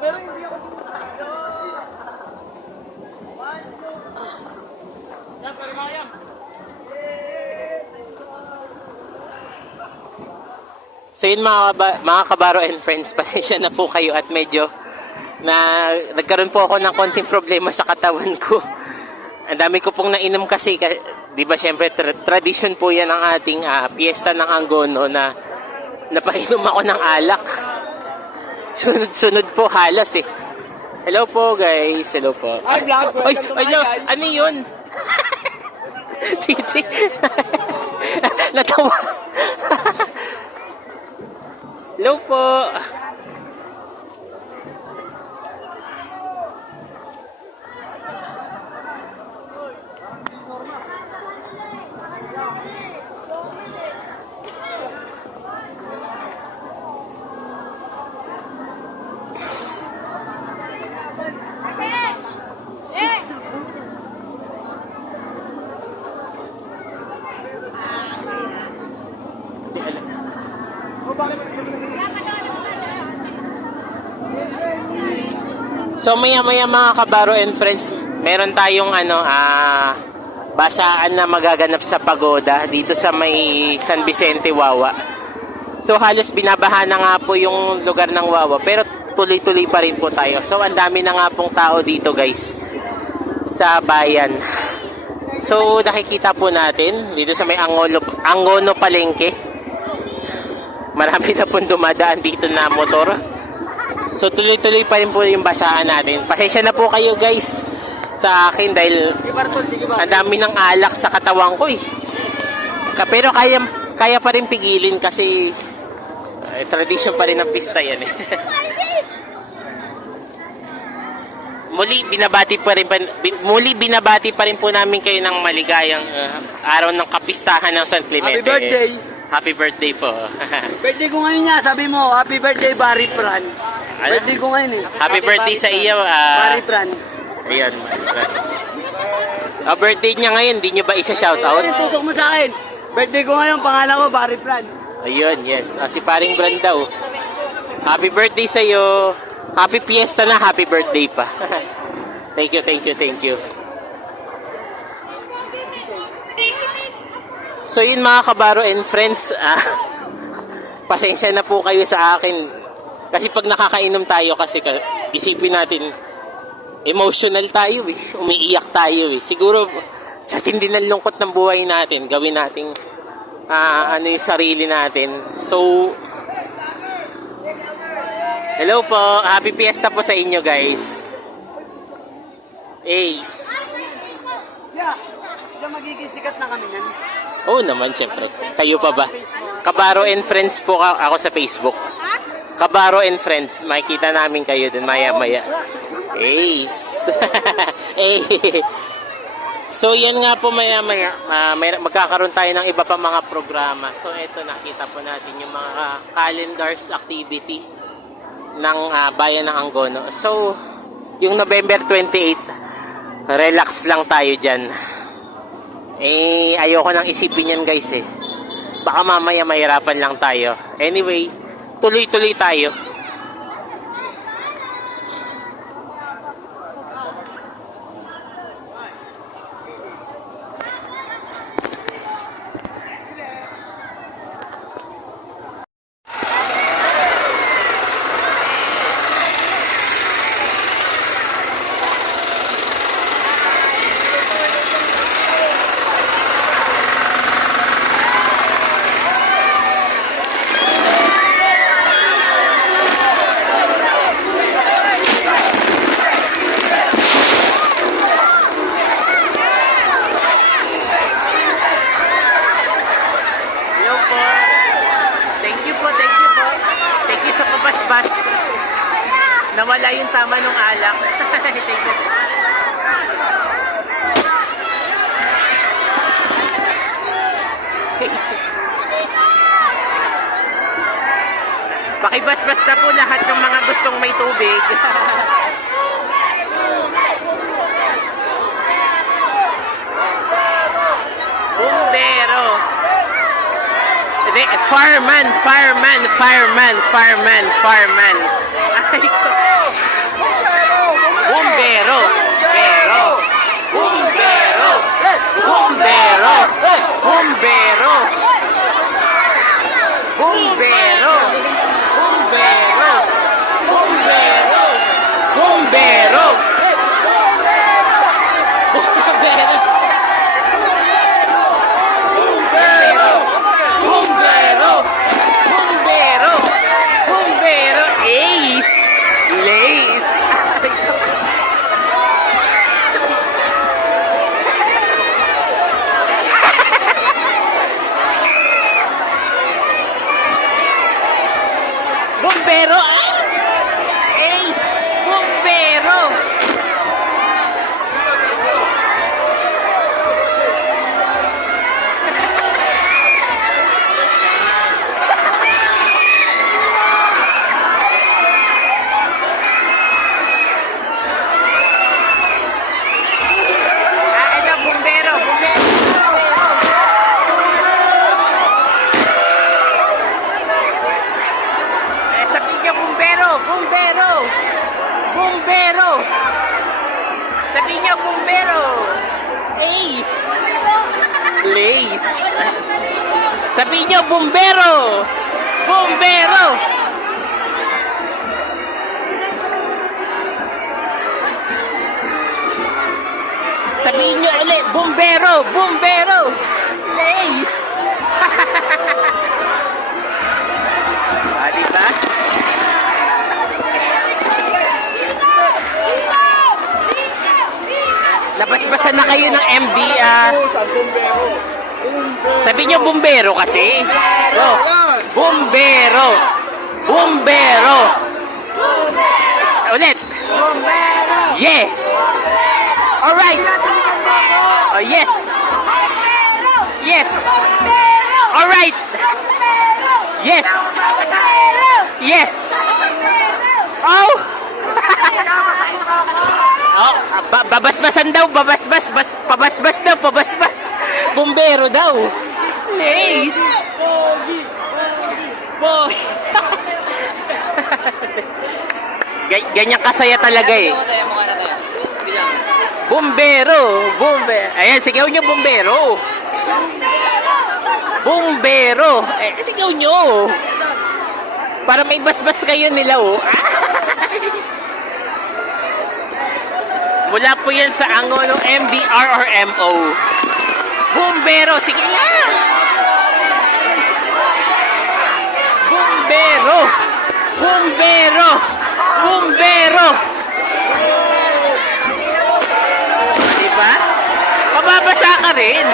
Pero hindi ako So yun mga, mga kabaro and friends, pasensya na po kayo at medyo na nagkaroon po ako ng konting problema sa katawan ko. Ang dami ko pong nainom kasi, ka- di ba syempre tra- tradition po yan ng ating ah, piyesta ng Angono na napainom ako ng alak. Sunod-sunod po halas eh. Hello po guys, hello po. Hi, vlog. Ay, ay, no, ano yun? Titi. Natawa. Hello po. So maya maya mga kabaro and friends, meron tayong ano ah basaan na magaganap sa pagoda dito sa may San Vicente Wawa. So halos binabaha na nga po yung lugar ng Wawa pero tuloy-tuloy pa rin po tayo. So ang dami na nga pong tao dito guys sa bayan. So nakikita po natin dito sa may Angono, Angono Palengke. Marami na pong dumadaan dito na motor. So tuloy-tuloy pa rin po yung basahan natin. Pasensya na po kayo guys sa akin dahil ang dami ng alak sa katawan ko eh. Pero kaya, kaya pa rin pigilin kasi eh, tradition pa rin ng pista yan eh. muli binabati pa rin muli binabati pa rin po namin kayo ng maligayang uh, araw ng kapistahan ng San Clemente. Happy birthday. Happy birthday po. Birthday ko ngayon niya. Sabi mo, happy birthday, Barry Fran. Ano? Birthday ko ngayon eh. Happy birthday sa iyo. ah, Barry Fran. Ayan. Ah, birthday niya ngayon, di niyo ba isa shout out? Ay, tutok mo sa akin. Birthday ko ngayon, pangalan ko, Barry Fran. Ayun, yes. Ah, si paring Brand daw. Happy birthday sa iyo. Happy fiesta na, happy birthday pa. thank you, thank you, thank you. So yun mga kabaro and friends, ah, pasensya na po kayo sa akin. Kasi pag nakakainom tayo kasi ka- isipin natin, emotional tayo eh. Umiiyak tayo eh. Siguro sa tindi ng lungkot ng buhay natin, gawin nating ah, ano yung sarili natin. So, hello po. Happy fiesta po sa inyo guys. Ace. Yeah. Magiging sikat na kami yan. Oo naman, syempre. Kayo pa ba? Kabaro and Friends po ka- ako sa Facebook. Kabaro and Friends. Makikita namin kayo dun maya-maya. Ace. eh. So, yan nga po maya-maya. ah, may, magkakaroon tayo ng iba pa mga programa. So, eto nakita po natin yung mga calendars activity ng ah, Bayan ng Angono. So, yung November 28, relax lang tayo dyan. Eh, ayoko nang isipin yan guys eh. Baka mamaya mahirapan lang tayo. Anyway, tuloy-tuloy tayo. Hello po. Thank you po, thank you po. Thank you sa pabasbas. Nawala yung tama ng alak. thank you. Pakibasbas na po lahat ng mga gustong may tubig. Bumbero. Fireman, fireman, fireman, fireman, fireman. Bombero! Bombero! Bumbero. Bumbero. Sabihin niyo ulit, bumbero, bumbero. Lace. ah, di ba? Nabasbasan na kayo ng MD, ah. Sabihin niyo, bumbero kasi. Oh. Bumbero. Bumbero. Ulit. Yeah. Alright. Oh, yes. Yes. Alright. Yes. Yes. Oh. oh, ba- babasbasan daw, babasbas, bas, pabasbas daw, pabasbas. Bumbero daw. Nice. Boy. Ga- ganyan kasaya talaga eh. Bumbero, bumbero. Ayan, sigaw nyo, bumbero. Bumbero. Eh, sigaw nyo. Para may basbas kayo nila, oh. Mula po yan sa ango ng MBR or MO. Bumbero, sige na. Bumbero. Bumbero. Bumbero. Diba? Mababasa ka rin.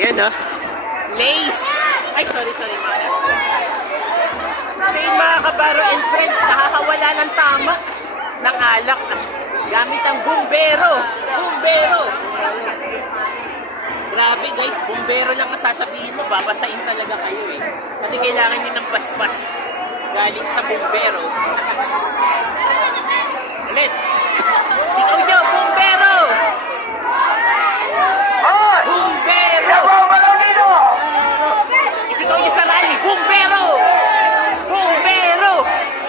Yan oh. Lace. Ay, sorry, sorry. mga So kabaro and friends, nakakawala ng tama ng alak. Gamit ang bumbero. Bumbero. Grabe guys, bumbero lang ang sasabihin mo, babasain talaga kayo eh. Kasi kailangan nyo ng basbas galing sa bumbero. Ulit. Sigaw nyo, bumbero! Bumbero! Isigaw nyo sa rally, bumbero! Bumbero!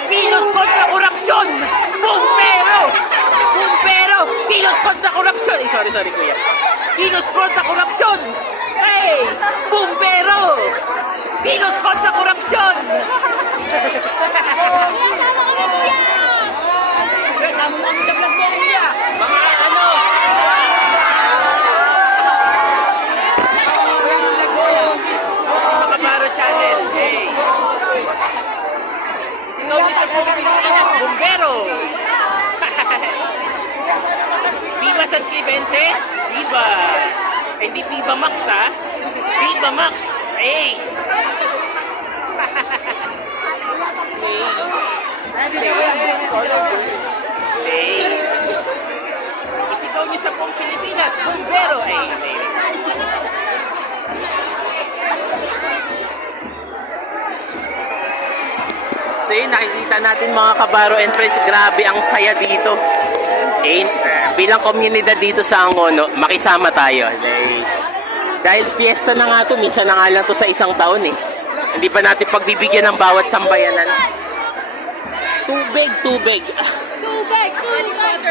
Pilos kontra korupsyon! Bumbero! Bumbero! Pilos kontra korupsyon! Eh, sorry, kuya. Pilos kontra korupsyon! Hey! Bumbero! Pilos kontra korupsyon! Kasama kami sa vlog mo kuya! Mga ano? Mga Kabaro Channel, hey! Ikaw niyo sa buong Pilipinas, bumbero! Viva San Clemente? Viva! Hindi Viva Max ha? Viva Max! Ace! Ace! Isigaw niyo sa pong Pilipinas, bumbero. Ay, ay. So yun, nakikita natin mga kabaro and friends, grabe ang saya dito. Eh, bilang komunidad dito sa Angono, makisama tayo. Guys. Dahil piyesta na nga to, minsan na nga lang to sa isang taon eh. Hindi pa natin pagbibigyan ng bawat sambayanan. Tubig, tubig. Tubig! Tubig!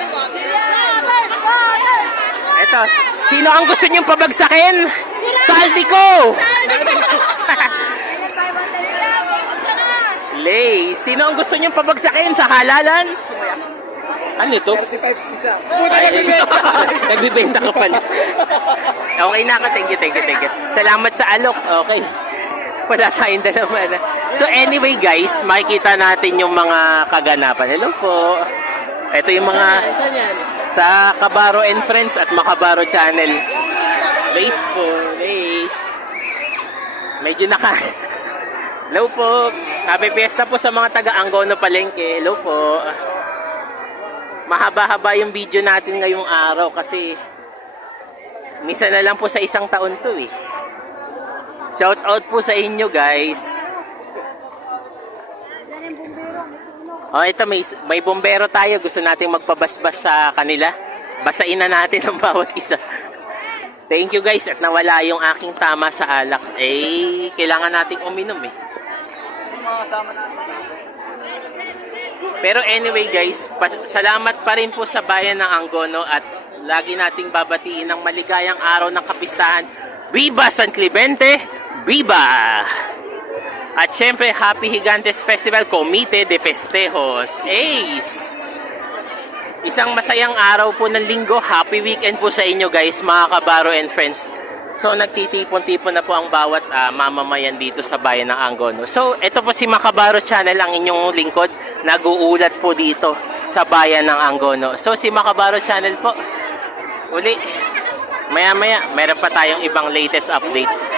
Eto, sino ang gusto niyong pabagsakin? Saldi ko! Lay, sino ang gusto niyong pabagsakin sa halalan? Ano ito? 35 isa. Nagbibenta ka pala. Okay na ako. Thank you, thank you, thank you. Salamat sa alok. Okay. Wala tayong dalawa na. So anyway guys, makikita natin yung mga kaganapan. Hello po. Ito yung mga sa Kabaro and Friends at Makabaro Channel. Base po, base. Medyo naka... Hello po. Happy Fiesta po sa mga taga Angono Palengke. Hello po. Mahaba-haba yung video natin ngayong araw kasi misa na lang po sa isang taon to eh. Shout out po sa inyo guys. Oh, ito may may bombero tayo. Gusto nating magpabasbas sa kanila. Basain na natin ang bawat isa. Thank you guys at nawala yung aking tama sa alak. Eh, kailangan nating uminom eh. Mga kasama natin. Pero anyway guys, salamat pa rin po sa bayan ng Angono at lagi nating babatiin ng maligayang araw ng kapistahan. Viva San Clemente! Viva! At syempre, Happy Gigantes Festival Comite de Festejos. Ace! Isang masayang araw po ng linggo. Happy weekend po sa inyo guys, mga kabaro and friends. So nagtitipon-tipon na po ang bawat ah, mamamayan dito sa bayan ng Angono. So ito po si Makabaro Channel ang inyong lingkod. Nag-uulat po dito sa bayan ng Angono. So si Makabaro Channel po. Uli. Maya-maya, meron pa tayong ibang latest update.